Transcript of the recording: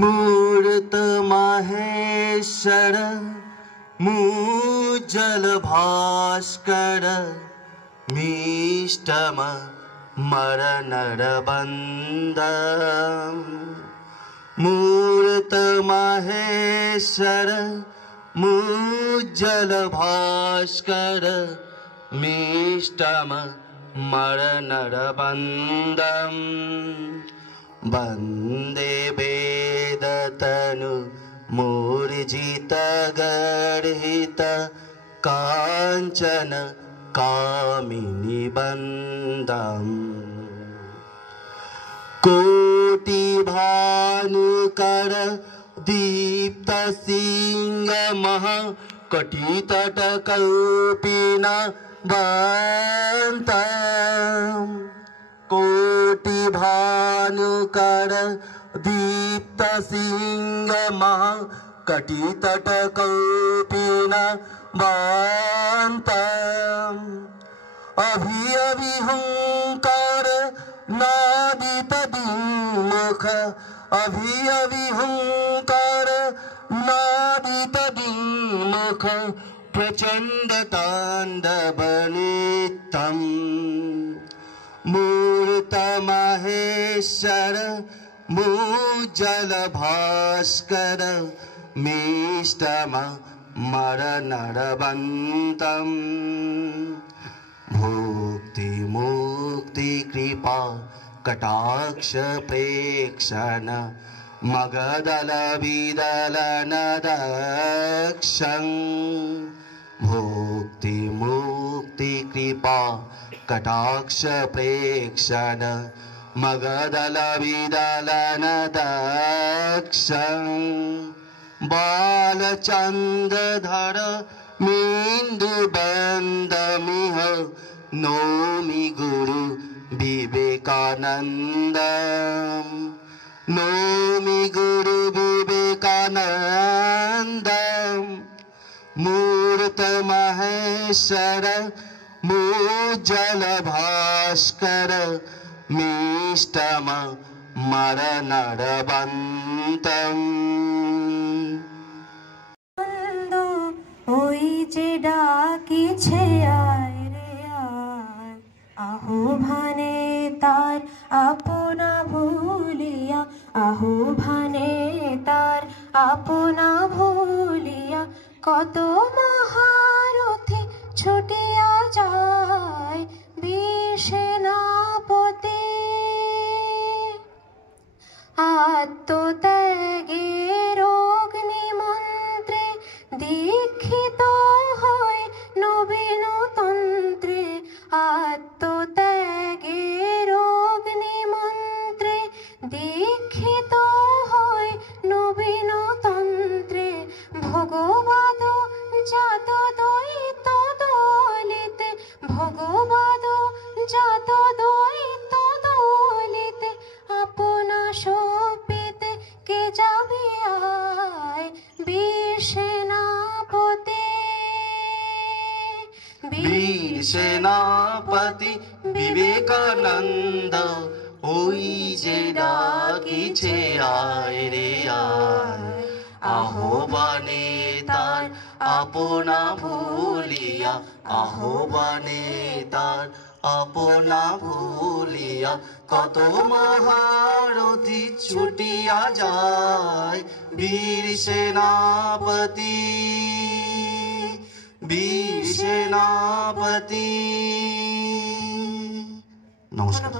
मूर्त माहेश्वर मुज्जल भास्कर मीष्टम मरनरबन्द मूर्त माहेश्वर मुज्जल भास्कर मीष्टम मरनरबन्दम् वन्दे वेदतनु मूर्जित गर्हित काञ्चन कामिनी बन्दम् कोटि भानुकर दीप्त सिंह कटितट कल्पिन बन्तम् कोटि भानुकर दीप्त सिंह कटितट कल्पिन बन्तम् अभि अभिहंकार नादित दिङ्मुख अभि अभिहंकार नादित दिङ्मुख प्रचण्ड ताण्डव नृत्यम् मूर्त माहेश्वर मुज्जल भास्कर मीष्टम मरनरबन्तम् भुक्ति मुक्ति कृपा कटाक्ष प्रेक्षण मगदल विदलन दक्षं भुक्ति मुक्ति कृपा कटाक्ष प्रेक्षण मगदल विदलन दक्षं बालचन्द्रधर मेन्दुबन्दमिह नौमि गुरु विवेकानन्द नौमि गुरु विवेकानन्द मूर्त माहेश्वर मुज्जल भास्कर मीष्टम मरनरबन्तम् ওই যে ডাকিছে আয় রে আয় আহ্বানে তার আপনা ভুলিয়া আহ্বানে তার আপনা ভুলিয়া কত মহারথী ছুটিয়া যায় বীর সেনাপতি আত্মত্যাগের অগ্নিমন্ত্রে দীক্ষিত হয় নবীন তন্ত্রে আত্মত্যাগের অগ্নিমন্ত্রে দীক্ষিত হয় নবীন তন্ত্রে ভগবদ জাত দ্বৈত দলিতে ভগবদ জাত দ্বৈত দলিতে আপনা সপিতে কে যাবে আয় বীর সেনাপতি বীর সেনাপতি বিবেকানন্দ ওই যে ডাকিছে আয় রে আয় আহ্বানে তার আপনা ভুলিয়া আহ্বানে তার আপনা ভুলিয়া কত মহারথী ছুটিয়া যায় বীর সেনাপতি বীর সেনাপতি। নমস্কার।